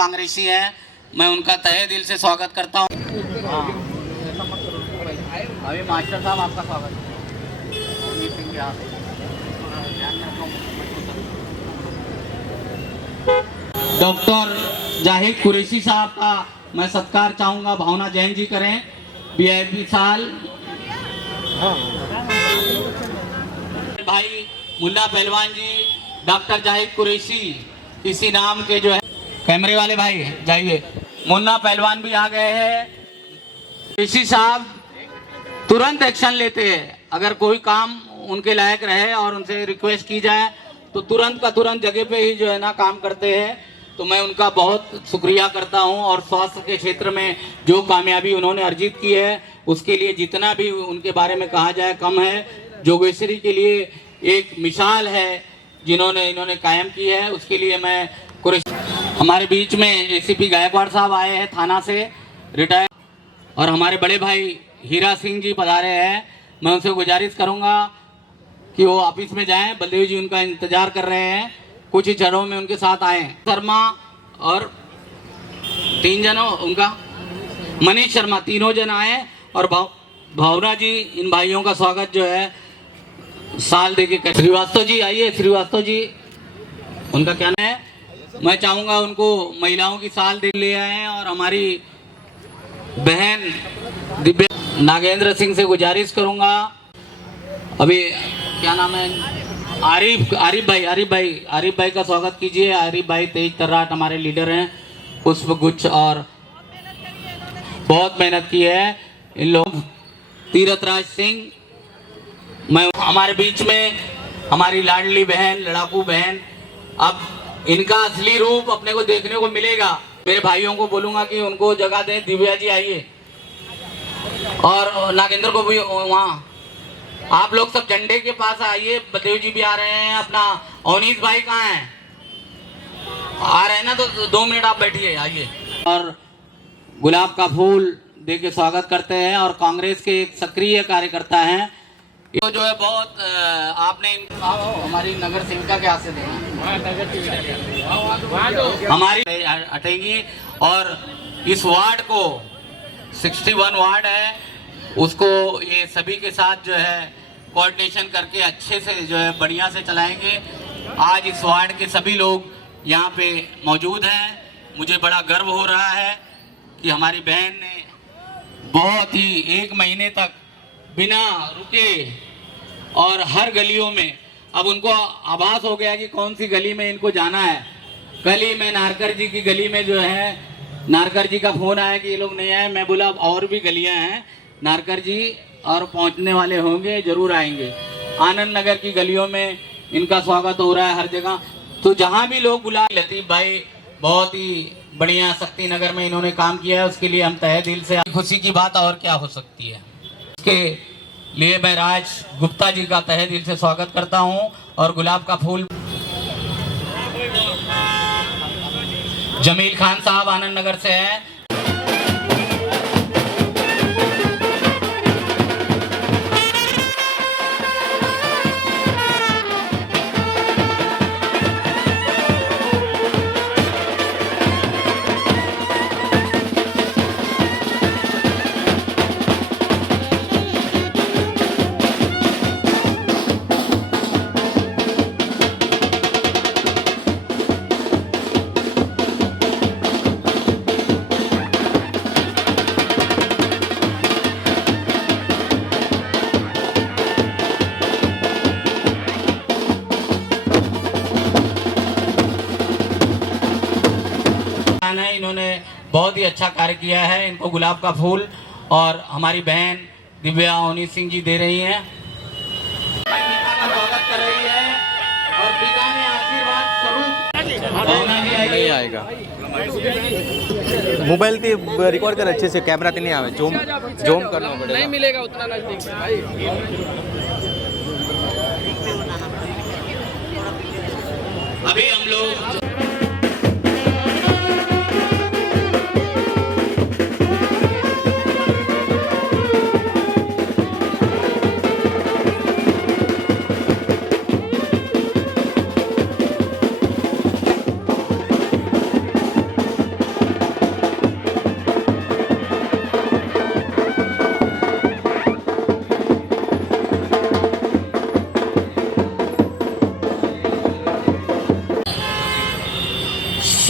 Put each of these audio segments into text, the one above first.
कांग्रेसी हैं, मैं उनका तहे दिल से स्वागत करता हूँ। अभी मास्टर साहब आपका स्वागत है। डॉक्टर जाहिद कुरैशी साहब का मैं सत्कार चाहूँगा, भावना जैन जी करें। वीआईपी साल भाई मुन्ना पहलवान जी, डॉक्टर जाहिद कुरैशी इसी नाम के जो है, कैमरे वाले भाई जाइए, मुन्ना पहलवान भी आ गए हैं। कुरैशी साहब तुरंत एक्शन लेते हैं, अगर कोई काम उनके लायक रहे और उनसे रिक्वेस्ट की जाए तो तुरंत का तुरंत जगह पे ही जो है ना काम करते हैं। तो मैं उनका बहुत शुक्रिया करता हूं। और स्वास्थ्य के क्षेत्र में जो कामयाबी उन्होंने अर्जित की है उसके लिए जितना भी उनके बारे में कहा जाए कम है। जोगेश्वरी के लिए एक मिसाल है जिन्होंने इन्होंने कायम की है, उसके लिए मैं हमारे बीच में एसीपी गायकवाड़ साहब आए हैं थाना से रिटायर, और हमारे बड़े भाई हीरा सिंह जी पधारे हैं। मैं उनसे गुजारिश करूंगा कि वो ऑफिस में जाएं, बलदेव जी उनका इंतजार कर रहे हैं, कुछ ही क्षणों में उनके साथ आए। शर्मा और 3 जनों उनका मनीष शर्मा, तीनों जन आए, और भावना जी, इन भाइयों का स्वागत जो है साल दे के। श्रीवास्तव जी आइए, श्रीवास्तव जी उनका क्या नाम है, मैं चाहूंगा उनको महिलाओं की साल दे ले आए। और हमारी बहन दिव्या नागेंद्र सिंह से गुजारिश करूंगा, अभी क्या नाम है, आरिफ भाई का स्वागत कीजिए। आरिफ भाई तेज तर्राट हमारे लीडर हैं, पुष्प गुच्छ, और बहुत मेहनत की है इन लोग। तीरथराज सिंह, मैं हमारे बीच में हमारी लाडली बहन, लड़ाकू बहन, अब इनका असली रूप अपने को देखने को मिलेगा। मेरे भाइयों को बोलूंगा कि उनको जगह दें। दिव्या जी आइए, और नागेंद्र को भी वहाँ, आप लोग सब झंडे के पास आइए। बलदेव जी भी आ रहे हैं, अपना अवनीश भाई कहाँ हैं, आ रहे हैं ना, तो 2 मिनट आप बैठिए, आइए। और गुलाब का फूल दे के स्वागत करते हैं। और कांग्रेस के एक सक्रिय कार्यकर्ता हैं, तो जो है बहुत आपने हमारी नगर सेविका के हाथ से देना हमारी हटेंगी। और इस वार्ड को 61 वार्ड है, उसको ये सभी के साथ जो है कोऑर्डिनेशन करके अच्छे से जो है बढ़िया से चलाएंगे। आज इस वार्ड के सभी लोग यहाँ पे मौजूद हैं। मुझे बड़ा गर्व हो रहा है कि हमारी बहन ने बहुत ही 1 महीने तक बिना रुके, और हर गलियों में अब उनको आभास हो गया कि कौन सी गली में इनको जाना है। कल ही मैं नारकर जी की गली में जो है, नारकर जी का फोन आया कि ये लोग नहीं आए, मैं बोला अब और भी गलियां हैं नारकर जी, और पहुंचने वाले होंगे, जरूर आएंगे। आनंद नगर की गलियों में इनका स्वागत हो रहा है हर जगह। तो जहां भी लोग बुला, लतीफ भाई बहुत ही बढ़िया शक्ति नगर में इन्होंने काम किया है, उसके लिए हम तहे दिल से, खुशी की बात और क्या हो सकती है। उसके लिए मैं राज गुप्ता जी का तहे दिल से स्वागत करता हूं। और गुलाब का फूल जमील खान साहब आनंद नगर से हैं। इन्होंने बहुत ही अच्छा कार्य किया है। इनको गुलाब का फूल और हमारी बहन दिव्या अवनीश सिंह जी दे रही हैं, स्वागत कर रही है। और पिता ने आशीर्वाद स्वरूप नहीं आएगा। मोबाइल पे रिकॉर्ड कर अच्छे से, कैमरा पे नहीं आवे, जूम करना पड़ेगा, नहीं मिलेगा उतना नजदीक से भाई। अभी हम लोग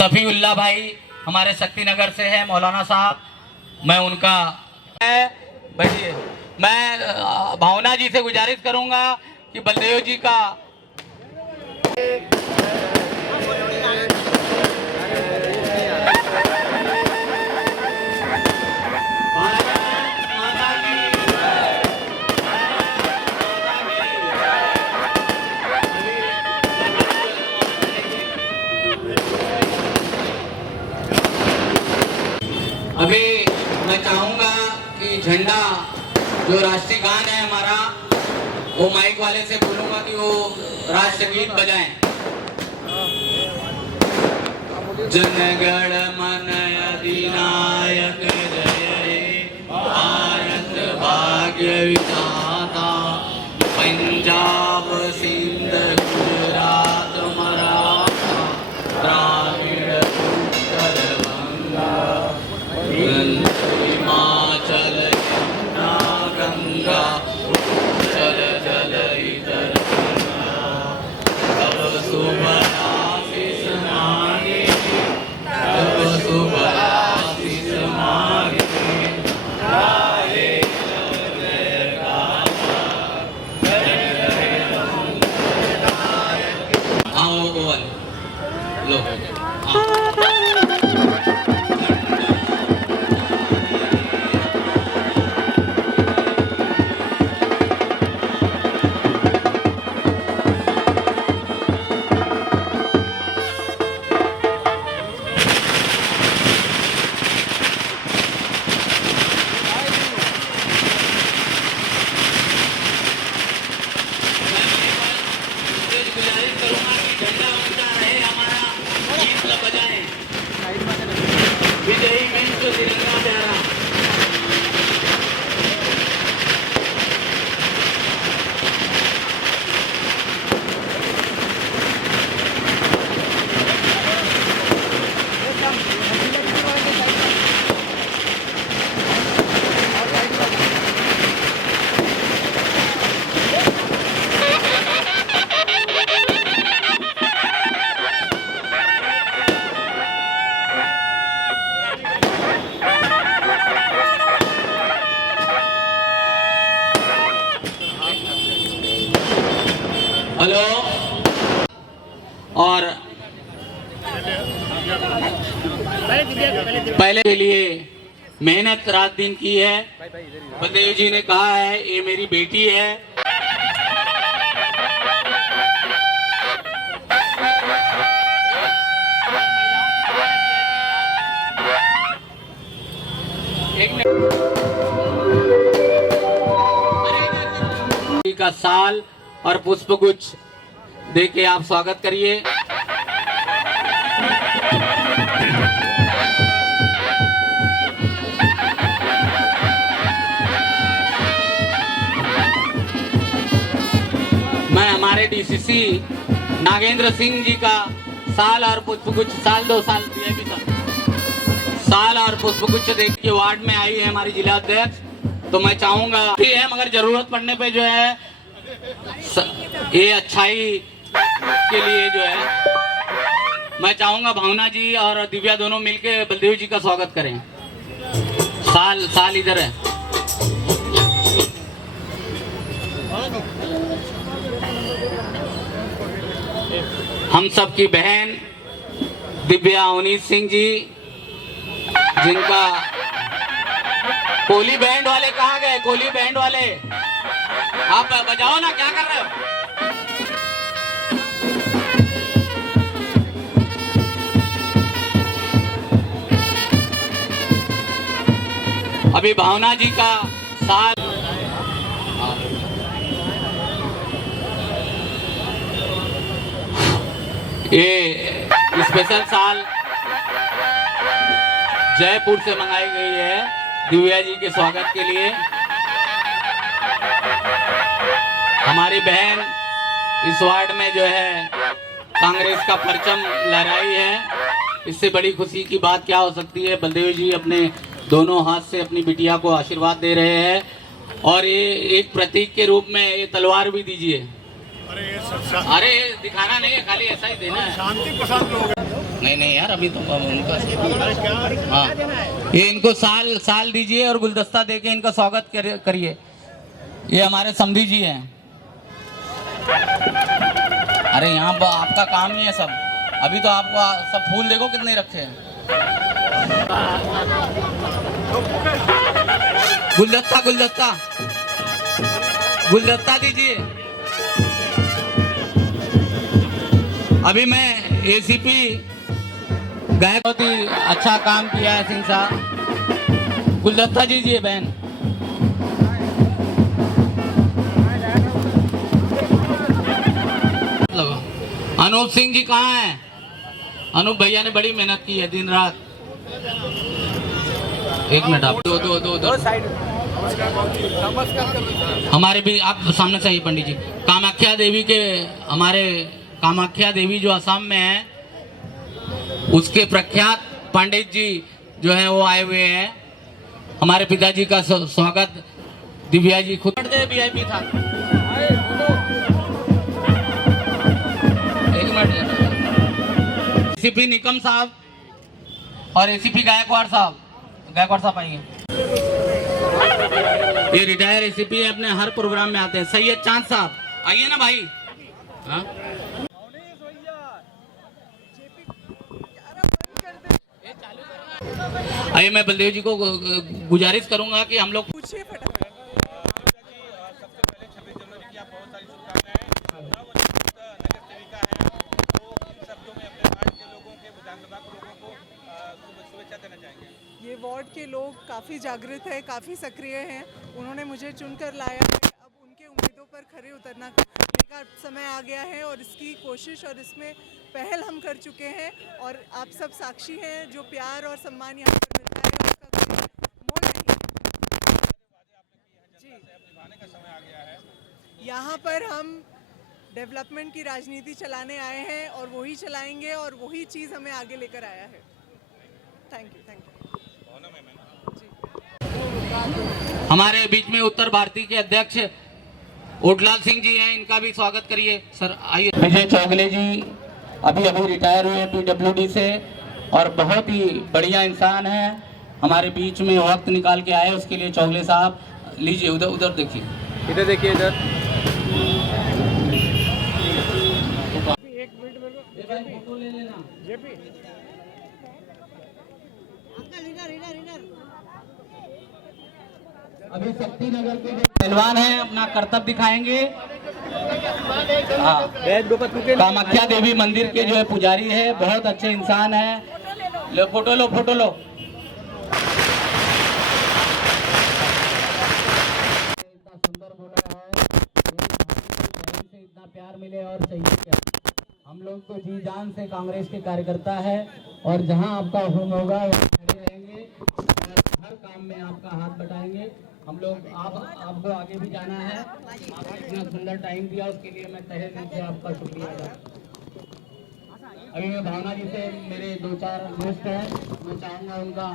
सफीउल्लाह भाई हमारे शक्तिनगर से है, मौलाना साहब, मैं उनका बैठिए। मैं भावना जी से गुजारिश करूंगा कि बलदेव जी का अभी मैं चाहूंगा कि झंडा जो राष्ट्रीय गान है हमारा, वो माइक वाले से बोलूंगा कि वो राष्ट्रगीत बजाएं। जनगण मन अधिनायक जय हे भारत भाग्य विधाता, पंजाब सिंध गुजरात मराठा द्राविड़ उत्तर बंगा, हिमाचल यमुना गंगा उच्चल जल इतर तब शुभ आशीष मांगे, तब शुभ आशीष मांगे, गाए जय गाथा, आओ बोल लो गुजारिश करूंगा कि झंडा ऊंचा रहे, हमारा गीत न बजाएं। विजयी मंच तिरंगा प्यारा। हेलो। और पहले के लिए मेहनत रात दिन की है। बलदेव जी ने कहा है ये मेरी बेटी है। का साल और पुष्पगुच्छ दे के आप स्वागत करिए। मैं हमारे डीसीसी नागेंद्र सिंह जी का साल और पुष्पगुच्छ, साल 2 साल दिया भी था, साल और पुष्पगुच्छ देख के वार्ड में आई है हमारी जिला अध्यक्ष। तो मैं चाहूंगा ठीक है, मगर जरूरत पड़ने पे जो है ये अच्छाई के लिए जो है मैं चाहूंगा भावना जी और दिव्या दोनों मिलके बलदेव जी का स्वागत करें। साल इधर है। हम सब की बहन दिव्या अवनीत सिंह जी, जिनका कोली बैंड वाले कहाँ गए? कोली बैंड वाले आप बजाओ ना, क्या कर रहे हो? अभी भावना जी का साल ये स्पेशल साल जयपुर से मंगाई गई है दिव्या जी के स्वागत के लिए। हमारी बहन इस वार्ड में जो है कांग्रेस का परचम लहराई है। इससे बड़ी खुशी की बात क्या हो सकती है। बलदेव जी अपने दोनों हाथ से अपनी बिटिया को आशीर्वाद दे रहे हैं और ये एक प्रतीक के रूप में ये तलवार भी दीजिए। अरे ये अरे दिखाना नहीं है, खाली ऐसा ही देना है। शांति पसंद लोग हैं। नहीं नहीं यार, अभी तो उनका अरे क्या हाँ, ये इनको साल दीजिए और गुलदस्ता देके इनका स्वागत करिए। ये हमारे समधी जी हैं। अरे यहाँ आपका काम ही है सब। अभी तो आपको सब फूल देखो कितने रखे हैं। गुलदस्ता दीजिए। अभी मैं एसीपी गायक, बहुत ही अच्छा काम किया है सिंह साहब। गुलदस्ता दीजिए बहन। अनूप सिंह जी कहाँ हैं? अनूप भैया ने बड़ी मेहनत की है दिन रात। एक मिनट आप दो साइड हमारे भी आप सामने से आइए पंडित जी। कामाख्या देवी के, हमारे कामाख्या देवी जो असम में है, उसके प्रख्यात पंडित जी जो है वो आए हुए हैं। हमारे पिताजी का स्वागत दिव्या जी खुद VIP था। एक मिनट, एसीपी निकम साहब और एसीपी गायकवाड़ साहब आइए। ये रिटायर एसीपी अपने हर प्रोग्राम में आते हैं। सैयद चांद साहब आइए ना भाई। हाँ? आइए, मैं बलदेव जी को गुजारिश करूंगा कि हम लोग ये वार्ड के लोग काफ़ी जागृत है, काफ़ी सक्रिय हैं। उन्होंने मुझे चुनकर लाया है। अब उनके उम्मीदों पर खरे उतरना का समय आ गया है और इसकी कोशिश और इसमें पहल हम कर चुके हैं और आप सब साक्षी हैं। जो प्यार और सम्मान यहाँ पर मिलता है उसका कोई मोल नहीं। जी, यहाँ पर हम डेवलपमेंट की राजनीति चलाने आए हैं और वही चलाएंगे और वही चीज़ हमें आगे लेकर आया है। Thank you. हमारे बीच में उत्तर भारतीय के अध्यक्ष ओटलाल सिंह जी हैं, इनका भी स्वागत करिए सर। आइए। विजय चौगले जी अभी रिटायर हुए PWD से और बहुत ही बढ़िया इंसान है। हमारे बीच में वक्त निकाल के आए, उसके लिए चौगले साहब लीजिए। उधर देखिए, इधर देखिए, इधर फोटो ले लेना। अभी शक्ति नगर के जो पहलवान हैं अपना कर्तव्य दिखाएंगे। हाँ, कामाख्या देवी मंदिर के जो है पुजारी है, बहुत अच्छे इंसान है। लो फोटो लो। इतना सुंदर बोला है, से इतना प्यार मिले और चाहिए क्या। हम लोग तो जी जान से कांग्रेस के कार्यकर्ता है और जहां आपका हुक्म होगा वहाँ खड़े रहेंगे और हर काम में आपका हाथ बटाएंगे। हम लोग आपको आगे भी जाना है। आपने इतना सुंदर टाइम दिया, उसके लिए मैं तहे दिल से आपका शुक्रिया अदा। अभी मैं भावना जी से, मेरे 2-4 दोस्त हैं, मैं चाहूँगा उनका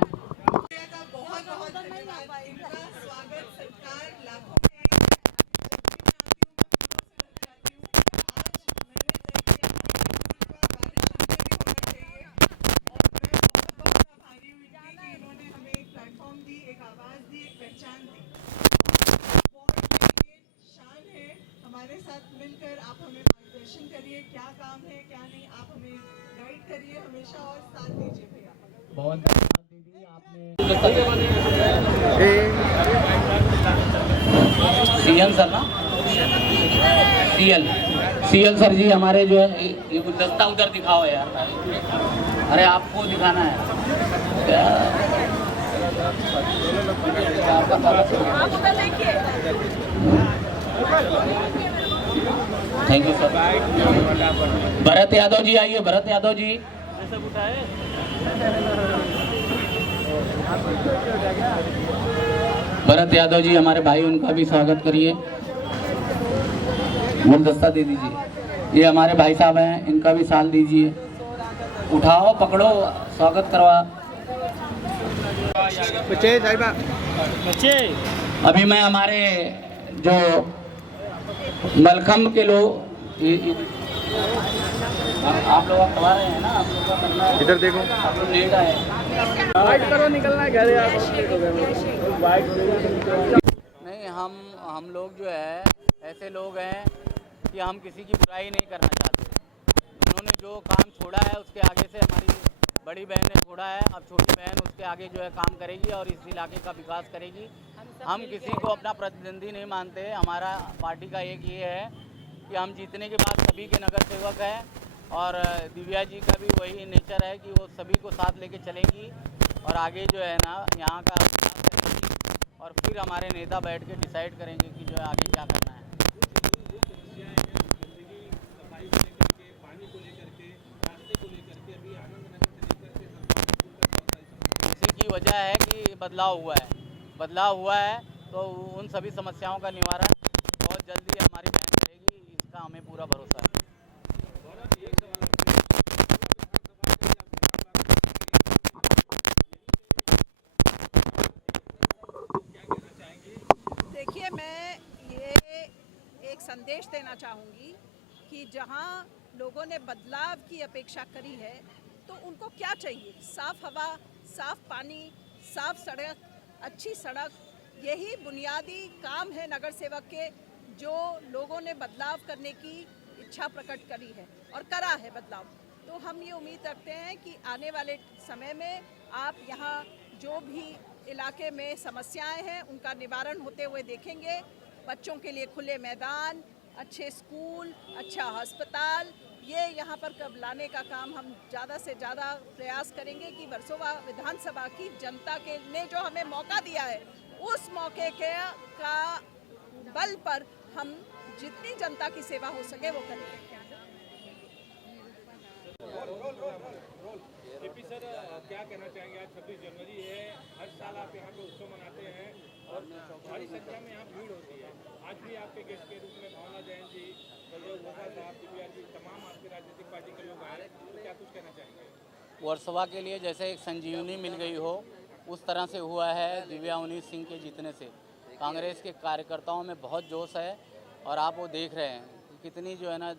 बहुत धन्यवाद। इनका स्वागत सत्कार लाखों हमारे साथ मिलकर आप हमें मार्गदर्शन करिए, क्या काम है क्या नहीं, आप हमें गाइड करिए हमेशा और साथ दीजिए भैया। बहुत धन्यवाद दीदी, आपने सीएल सर ना, सीएल सर जी हमारे जो है, ये गुलदस्ता उधर दिखाओ यार। अरे आपको दिखाना है क्या? Thank you sir. Bharat Yadav ji आइए, भरत यादव जी। भरत यादव जी हमारे भाई, उनका भी स्वागत करिए। गुलदस्ता दे दीजिए। ये हमारे भाई साहब हैं, इनका भी साल दीजिए। उठाओ, पकड़ो, स्वागत करवा। अभी मैं हमारे जो मलखम्ब के लोग आप लोग करवा रहे हैं ना, आप लोग का करना है, इधर देखो। आप लोग लेट आए। वाइट करो, निकलना है घर यार। नहीं, हम लोग जो है ऐसे लोग हैं कि हम किसी की बुराई नहीं करना चाहते। उन्होंने जो काम छोड़ा है उसके आगे से हमारी बड़ी बहन ने छोड़ा है, अब छोटी बहन उसके आगे जो है काम करेगी और इस इलाके का विकास करेगी। हम किसी को अपना प्रतिद्वंदी नहीं मानते। हमारा पार्टी का एक ये है कि हम जीतने के बाद सभी के नगर सेवक हैं और दिव्या जी का भी वही नेचर है कि वो सभी को साथ लेके चलेंगी और आगे जो है ना यहाँ का और फिर हमारे नेता बैठ के डिसाइड करेंगे कि जो है आगे क्या करना है। इसी की वजह है कि बदलाव हुआ है तो उन सभी समस्याओं का निवारण बहुत जल्दी हमारी बहन करेगी, इसका हमें पूरा भरोसा है। देखिए, मैं ये एक संदेश देना चाहूँगी कि जहाँ लोगों ने बदलाव की अपेक्षा करी है तो उनको क्या चाहिए? साफ़ हवा, साफ़ पानी, साफ़ सड़क, अच्छी सड़क, यही बुनियादी काम है नगर सेवक के, जो लोगों ने बदलाव करने की इच्छा प्रकट करी है और करा है बदलाव। तो हम ये उम्मीद रखते हैं कि आने वाले समय में आप यहाँ जो भी इलाके में समस्याएं हैं उनका निवारण होते हुए देखेंगे। बच्चों के लिए खुले मैदान, अच्छे स्कूल, अच्छा अस्पताल, ये यहाँ पर कब लाने का काम हम ज़्यादा से ज़्यादा प्रयास करेंगे कि वर्सोवा विधानसभा की जनता के ने जो हमें मौका दिया है उस मौके का बल पर हम जितनी जनता की सेवा हो सके वो करेंगे। जेपी सर, क्या कहना चाहेंगे? आज 26 जनवरी है, हर साल आप यहाँ पे उत्सव मनाते हैं और भारी संख्या में यहाँ भीड़ होती है। आज भी आपके गेस्ट के रूप में भावना जैन जी, बलदेव घोषा साहब, दिव्या जी, तमाम आपकी राजनीतिक पार्टी के लोग आए, तो क्या कुछ कहना चाहेंगे? वर्सोवा के लिए जैसे एक संजीवनी मिल गई हो उस तरह से हुआ है दिव्या उन्नीस सिंह के जीतने से। कांग्रेस के कार्यकर्ताओं में बहुत जोश है और आप वो देख रहे हैं कि कितनी जो है ना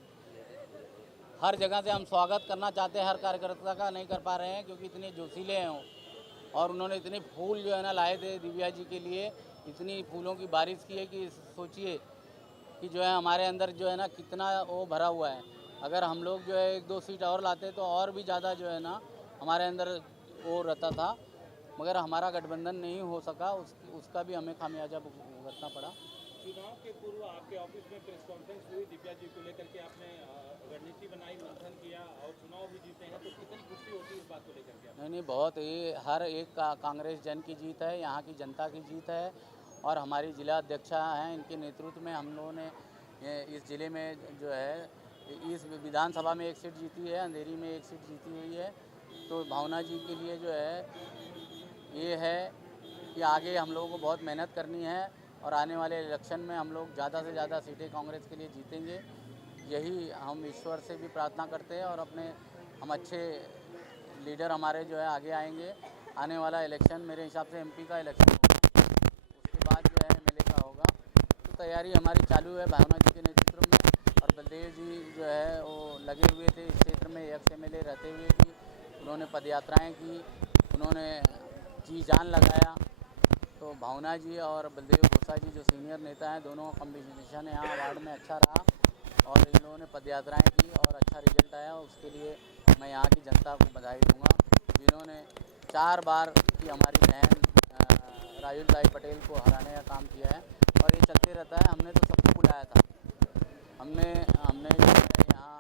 हर जगह से हम स्वागत करना चाहते हैं हर कार्यकर्ता का, नहीं कर पा रहे हैं क्योंकि इतने जोशीले हैं वो। और उन्होंने इतने फूल जो है ना लाए थे दिव्या जी के लिए, इतनी फूलों की बारिश की है कि सोचिए कि जो है हमारे अंदर जो है ना कितना वो भरा हुआ है। अगर हम लोग जो है 1-2 सीट और लाते तो और भी ज़्यादा जो है ना हमारे अंदर वो रहता था, मगर हमारा गठबंधन नहीं हो सका, उसका भी हमें खामियाजा भुगतना पड़ा। चुनाव के पूर्व आपके ऑफिस में प्रेस कॉन्फ्रेंस हुई, दिव्या जी को लेकर के आपने रणनीति बनाई, मंथन किया और चुनाव भी जीते हैं, तो कितनी खुशी होती है इस बात को लेकर के? नहीं, बहुत ये हर एक का कांग्रेस जन की जीत है, यहाँ की जनता की जीत है और हमारी जिला अध्यक्षा हैं, इनके नेतृत्व में हम लोगों ने इस ज़िले में जो है इस विधानसभा में 1 सीट जीती है, अंधेरी में 1 सीट जीती हुई है। तो भावना जी के लिए जो है ये है कि आगे हम लोगों को बहुत मेहनत करनी है और आने वाले इलेक्शन में हम लोग ज़्यादा से ज़्यादा सीटें कांग्रेस के लिए जीतेंगे, यही हम ईश्वर से भी प्रार्थना करते हैं और हम अच्छे लीडर हमारे जो है आगे आएंगे। आने वाला इलेक्शन मेरे हिसाब से एमपी का इलेक्शन होगा, उसके बाद जो है एमएलए का होगा। तो तैयारी हमारी चालू है भावना जी के नेतृत्व में और बलदेव जी जो है वो लगे हुए थे इस क्षेत्र में एक्स एमएलए रहते हुए भी। उन्होंने पदयात्राएँ की, उन्होंने जी जान लगाया। तो भावना जी और बलदेव घोषा जी जो सीनियर नेता हैं, दोनों कॉम्बिनेशन यहाँ वार्ड में अच्छा रहा और इन लोगों ने पदयात्राएँ की और अच्छा रिजल्ट आया। उसके लिए मैं यहाँ की जनता को बधाई दूंगा, जिन्होंने 4 बार की हमारी बहन राजुल पटेल को हराने का काम किया है और ये चलते रहता है। हमने तो सबको बुलाया था, हमने जो है यहाँ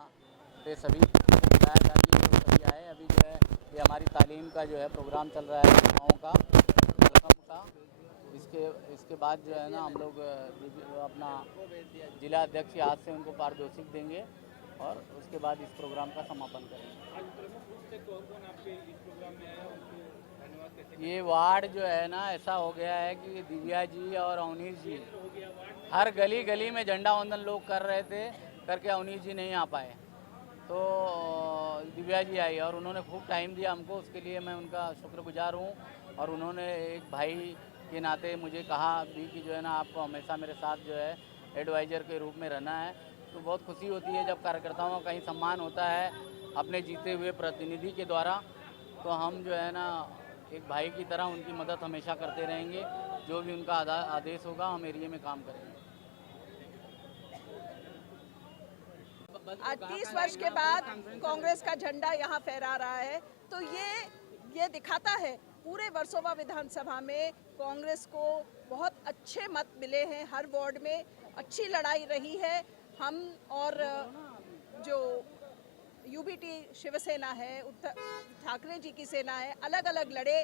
पे सभी को बुलाया था कि लोग सभी आए। अभी जो है ये हमारी तालीम का जो है प्रोग्राम चल रहा है गाँव का रकम का, इसके बाद जो है ना हम लोग अपना जिला अध्यक्ष के हाथ से उनको पारितोषिक देंगे और उसके बाद इस प्रोग्राम का समापन करेंगे। आज प्रमुख रूप से कौन आपके इस प्रोग्राम में आया, उनको धन्यवाद कैसे? ये वार्ड जो है ना ऐसा हो गया है कि दिव्या जी और अवनीश जी हर गली गली में झंडा वंदन लोग कर रहे थे, करके अवनीश जी नहीं आ पाए तो दिव्या जी आई और उन्होंने खूब टाइम दिया हमको, उसके लिए मैं उनका शुक्रगुजार हूँ। और उन्होंने एक भाई के नाते मुझे कहा भी कि जो है ना आपको हमेशा मेरे साथ जो है एडवाइज़र के रूप में रहना है। तो तो बहुत खुशी होती है जब कार्यकर्ताओं का कहीं सम्मान होता है अपने जीते हुए प्रतिनिधि के द्वारा। तो हम जो है ना एक भाई की तरह उनकी मदद हमेशा करते रहेंगे। जो भी उनका आदेश होगा हम एरिया में काम करेंगे। आज 30 वर्ष के बाद कांग्रेस का झंडा यहाँ फहरा रहा है, तो ये दिखाता है पूरे वर्सोवा विधानसभा में कांग्रेस को बहुत अच्छे मत मिले हैं। हर वार्ड में अच्छी लड़ाई रही है। हम और जो यूबीटी शिवसेना है, ठाकरे जी की सेना है, अलग अलग लड़े।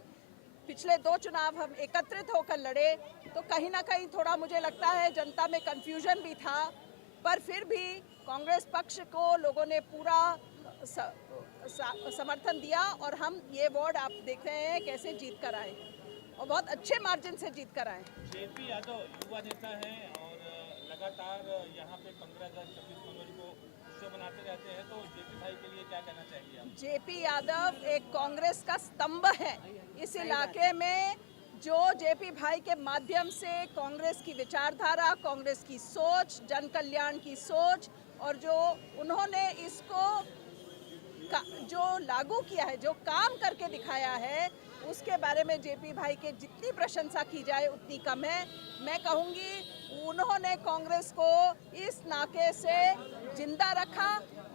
पिछले 2 चुनाव हम एकत्रित होकर लड़े, तो कहीं ना कहीं थोड़ा मुझे लगता है जनता में कन्फ्यूजन भी था, पर फिर भी कांग्रेस पक्ष को लोगों ने पूरा समर्थन दिया और हम ये वार्ड आप देख रहे हैं कैसे जीत कर आए और बहुत अच्छे मार्जिन से जीत कर आए। जेपी यादव युवा नेता हैं और लगातार यहाँ पे 15 अगस्त 26 जनवरी को उत्सव मनाते रहते हैं, तो जेपी भाई के लिए क्या कहना चाहेंगे आप? जेपी यादव एक कांग्रेस का स्तंभ है इस इलाके में, जो जेपी भाई के माध्यम से कांग्रेस की विचारधारा, कांग्रेस की सोच, जन कल्याण की सोच और जो उन्होंने इसको जो लागू किया है, जो काम करके दिखाया है, उसके बारे में जेपी भाई के जितनी प्रशंसा की जाए उतनी कम है। मैं कहूँगी उन्होंने कांग्रेस को इस नाके से जिंदा रखा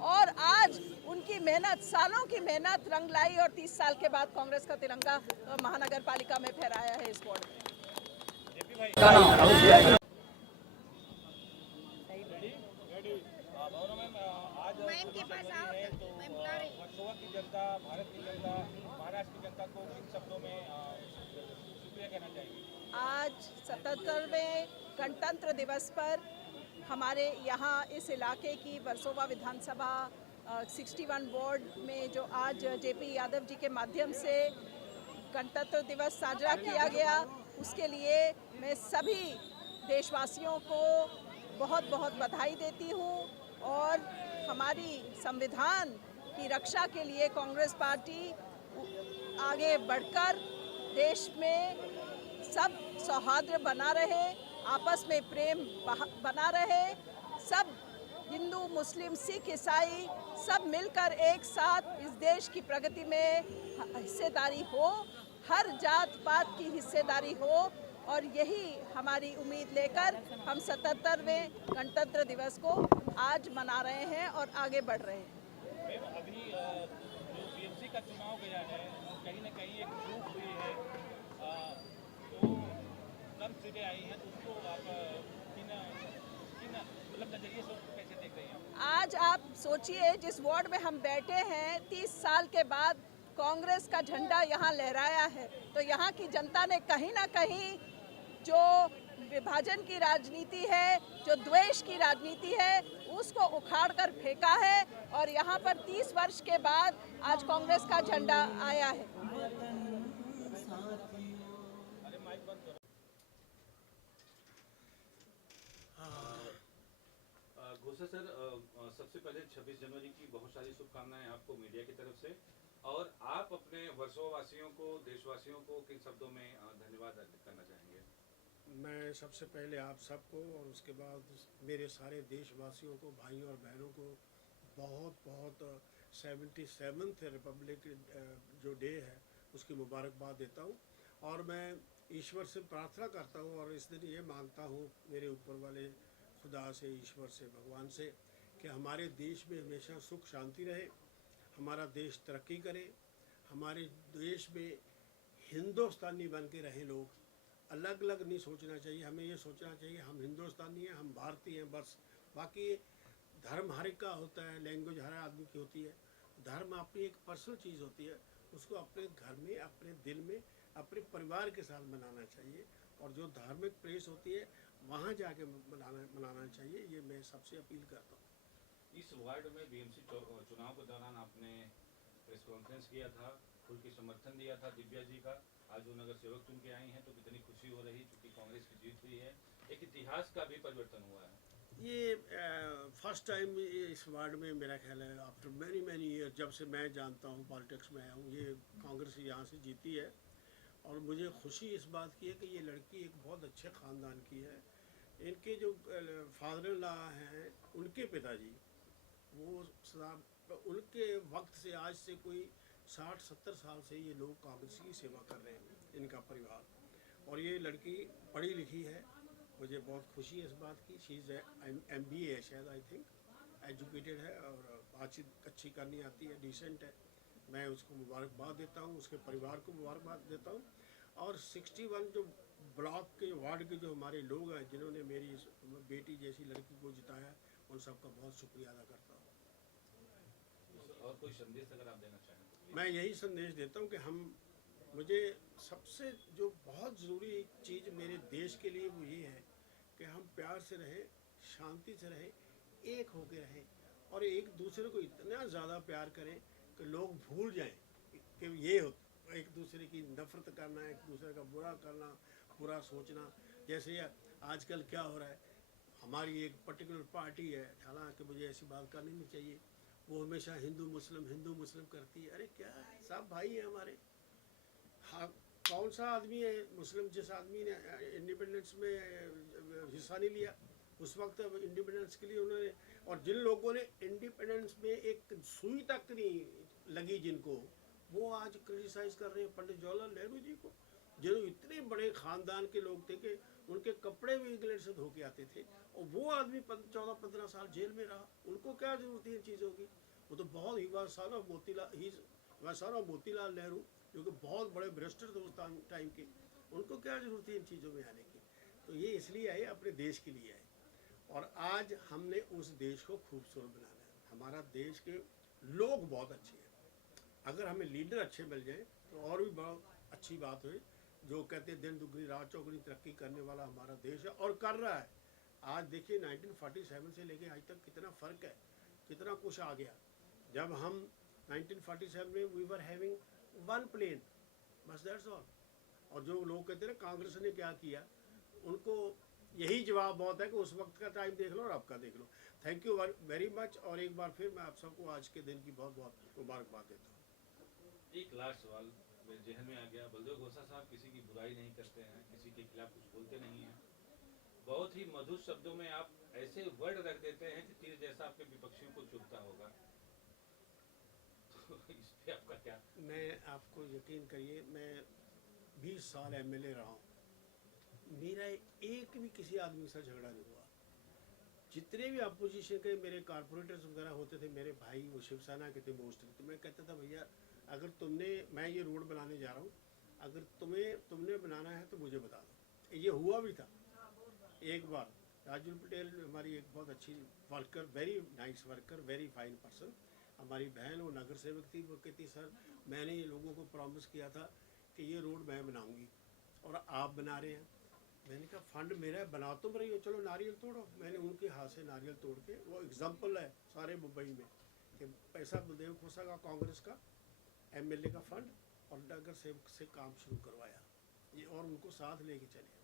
और आज उनकी मेहनत, सालों की मेहनत रंग लाई और 30 साल के बाद कांग्रेस का तिरंगा महानगर पालिका में फहराया है इस वार्ड में। वर्सोवा की जनता, भारत की जनता, महाराष्ट्र की जनता को किन शब्दों में शुक्रिया कहना चाहिए? आज 77वें गणतंत्र दिवस पर हमारे यहाँ इस इलाके की वर्सोवा विधानसभा 61 वार्ड में जो आज जेपी यादव जी के माध्यम से गणतंत्र दिवस साजरा किया गया, उसके लिए मैं सभी देशवासियों को बहुत बहुत बधाई देती हूँ और हमारी संविधान की रक्षा के लिए कांग्रेस पार्टी आगे बढ़कर देश में सब सौहार्द बना रहे, आपस में प्रेम बना रहे, सब हिंदू, मुस्लिम, सिख, ईसाई सब मिलकर एक साथ इस देश की प्रगति में हिस्सेदारी हो, हर जात पात की हिस्सेदारी हो और यही हमारी उम्मीद लेकर हम 77वें गणतंत्र दिवस को आज मना रहे हैं और आगे बढ़ रहे हैं। अभी जो बीएमसी का चुनाव गया है, कहीं ना कहीं एक चूक हुई है, तो कम सीटें आई हैं, तो उसको आप किन मतलब नजरिए से उसको कैसे देख रहे हैं? आज आप सोचिए, जिस वार्ड में हम बैठे हैं 30 साल के बाद कांग्रेस का झंडा यहाँ लहराया है, तो यहाँ की जनता ने कहीं ना कहीं जो विभाजन की राजनीति है, जो द्वेष की राजनीति है, उसको उखाड़ कर फेंका है और यहाँ पर 30 वर्ष के बाद आज कांग्रेस का झंडा आया है। घोषा सर, सबसे पहले 26 जनवरी की बहुत सारी शुभकामनाएं आपको मीडिया की तरफ से, और आप अपने वर्सोवा वासियों को, देशवासियों को किन शब्दों में धन्यवाद अर्पित करना चाहेंगे? मैं सबसे पहले आप सबको और उसके बाद मेरे सारे देशवासियों को, भाइयों और बहनों को बहुत बहुत 77th रिपब्लिक जो डे है उसकी मुबारकबाद देता हूँ। और मैं ईश्वर से प्रार्थना करता हूँ और इस दिन ये मांगता हूँ मेरे ऊपर वाले खुदा से, ईश्वर से, भगवान से, कि हमारे देश में हमेशा सुख शांति रहे, हमारा देश तरक्की करे, हमारे देश में हिंदुस्तानी बन के रहें लोग। अलग अलग नहीं सोचना चाहिए, हमें ये सोचना चाहिए हम हिंदुस्तानी हैं, हम भारतीय हैं, बस। बाकी धर्म हर एक का होता है, लैंग्वेज हर आदमी की होती है, धर्म अपनी एक पर्सनल चीज़ होती है, उसको अपने घर में, अपने दिल में, अपने परिवार के साथ मनाना चाहिए और जो धार्मिक प्लेस होती है वहाँ जाके मनाना चाहिए। ये मैं सबसे अपील करता हूँ। इस वार्ड में बीएमसी चुनाव के दौरान आपने प्रेस कॉन्फ्रेंस किया था, खुल के समर्थन दिया था दिव्या जी का, आज वो नगर सेवक चुन के आई हैं, तो कितनी खुशी हो रही, क्योंकि कांग्रेस की जीत हुई है, एक इतिहास का भी परिवर्तन हुआ है। ये फर्स्ट टाइम इस वार्ड में मेरा ख्याल है आफ्टर मैनी ईयर, जब से मैं जानता हूँ, पॉलिटिक्स में आया हूँ, ये कांग्रेस यहाँ से जीती है। और मुझे खुशी इस बात की है कि ये लड़की एक बहुत अच्छे ख़ानदान की है, इनके जो फादर ला हैं, उनके पिताजी, वो उनके वक्त से आज से कोई 60-70 साल से ये लोग कांग्रेस की सेवा कर रहे हैं, इनका परिवार। और ये लड़की पढ़ी लिखी है, मुझे बहुत खुशी है इस बात की। शी इज़ MBA है शायद, आई थिंक एजुकेटेड है और बातचीत अच्छी करनी आती है, डिसेंट है। मैं उसको मुबारकबाद देता हूँ, उसके परिवार को मुबारकबाद देता हूँ। और 61 जो ब्लॉक के वार्ड के जो हमारे लोग हैं जिन्होंने मेरी बेटी जैसी लड़की को जिताया, उन सबका बहुत शुक्रिया अदा करता हूँ। और कोई संदेश अगर आप देना चाहें तो? मैं यही संदेश देता हूँ कि मुझे सबसे जो बहुत ज़रूरी चीज़ मेरे देश के लिए वो ये है कि हम प्यार से रहें, शांति से रहें, एक होके रहें और एक दूसरे को इतना ज़्यादा प्यार करें कि लोग भूल जाएं कि ये एक दूसरे की नफ़रत करना, एक दूसरे का बुरा करना, बुरा सोचना। जैसे आजकल क्या हो रहा है, हमारी एक पर्टिकुलर पार्टी है, हालांकि मुझे ऐसी बात करनी नहीं चाहिए, वो हमेशा हिंदू मुस्लिम करती है। अरे क्या है, सब भाई हैं हमारे। हाँ, कौन सा आदमी है मुस्लिम जिस आदमी ने इंडिपेंडेंस में हिस्सा नहीं लिया उस वक्त इंडिपेंडेंस के लिए उन्होंने, और जिन लोगों ने इंडिपेंडेंस में एक सुई तक नहीं लगी जिनको, वो आज क्रिटिसाइज कर रहे हैं पंडित जवाहरलाल नेहरू जी को, जो इतने बड़े ख़ानदान के लोग थे कि उनके कपड़े भी इंग्लैंड से धो के आते थे, और वो आदमी 14-15 साल जेल में रहा। उनको क्या जरूरत है इन चीज़ों की? वो तो बहुत ही सन ऑफ मोतीलाल नेहरू, जो कि बहुत बड़े बैरिस्टर थे उस टाइम के। उनको क्या जरूरत है इन चीज़ों में आने की? तो ये इसलिए आए, अपने देश के लिए आए। और आज हमने उस देश को खूबसूरत बनाना है। हमारा देश के लोग बहुत अच्छे हैं, अगर हमें लीडर अच्छे मिल जाए तो और भी बहुत अच्छी बात हुई। जो कहते हैं दिन दुगनी रात चौगुनी तरक्की करने वाला हमारा देश है और कर रहा है। आज देखिए 1947 से लेके आज तक कितना फ़र्क है, कितना कुछ आ गया। जब हम 1947 में वी वर हैविंग 1 प्लेन, बस दैट्स ऑल। और जो लोग कहते हैं ना कांग्रेस ने क्या किया, उनको यही जवाब बहुत है कि उस वक्त का टाइम देख लो और अब का देख लो। Thank you very much. और एक बार फिर मैं आप सबको आज के दिन की बहुत बहुत मुबारकबाद देता हूँ। एक लास्ट सवाल मेरे जहन में आ गया। बलदेव घोषा साहब किसी की बुराई नहीं करते हैं, किसी के खिलाफ कुछ बोलते नहीं हैं, बहुत ही मधुर शब्दों में आप ऐसे वर्ड रख देते हैं कि तीर जैसा आपके विपक्षियों को चुभता होगा। तो इस पे आपका क्या? मैं आपको यकीन करिए, मैं 20 साल MLA रहा हूँ, मेरा एक भी किसी आदमी से झगड़ा नहीं हुआ। जितने भी अपोजिशन के मेरे कारपोरेटर्स वगैरह होते थे, मेरे भाई वो शिवसेना के थे मोस्टली, तो मैं कहता था भैया अगर मैं ये रोड बनाने जा रहा हूँ, अगर तुमने बनाना है तो मुझे बता दो। ये हुआ भी था एक बार। राजू पटेल हमारी एक बहुत अच्छी worker, very nice worker, very fine person, हमारी बहन वो नगर सेवक थी। वो कहती सर मैंने ये लोगों को प्रॉमिस किया था कि ये रोड मैं बनाऊंगी और आप बना रहे हैं। मैंने कहा फंड मेरा है, बना तो रही हो, चलो नारियल तोड़ो। मैंने उनके हाथ से नारियल तोड़ के, वो एग्जाम्पल है सारे मुंबई में कि पैसा बलदेव खोसा का कांग्रेस का MLA का फंड और नगर सेवक से काम शुरू करवाया ये, और उनको साथ लेके चले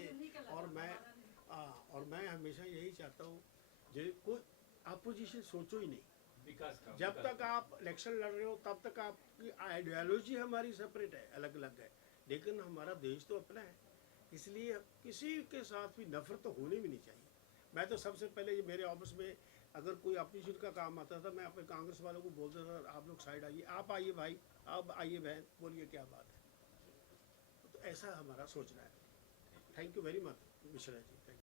ये। और मैं हमेशा यही चाहता हूँ जो कोई अपोजिशन सोचो ही नहीं। जब तक आप इलेक्शन लड़ रहे हो तब तक आपकी आइडियोलॉजी हमारी सेपरेट है, अलग अलग है, लेकिन हमारा देश तो अपना है, इसलिए किसी के साथ भी नफरत तो होनी भी नहीं चाहिए। मैं तो सबसे पहले ये मेरे ऑफिस में अगर कोई अपोजिशन का काम आता था, मैं अपने कांग्रेस वालों को बोलता था आप लोग साइड आइए, आप आइए भाई, आप आइए बहन, बोलिए क्या बात है। तो ऐसा हमारा सोचना है। Thank you very much Mishra ji.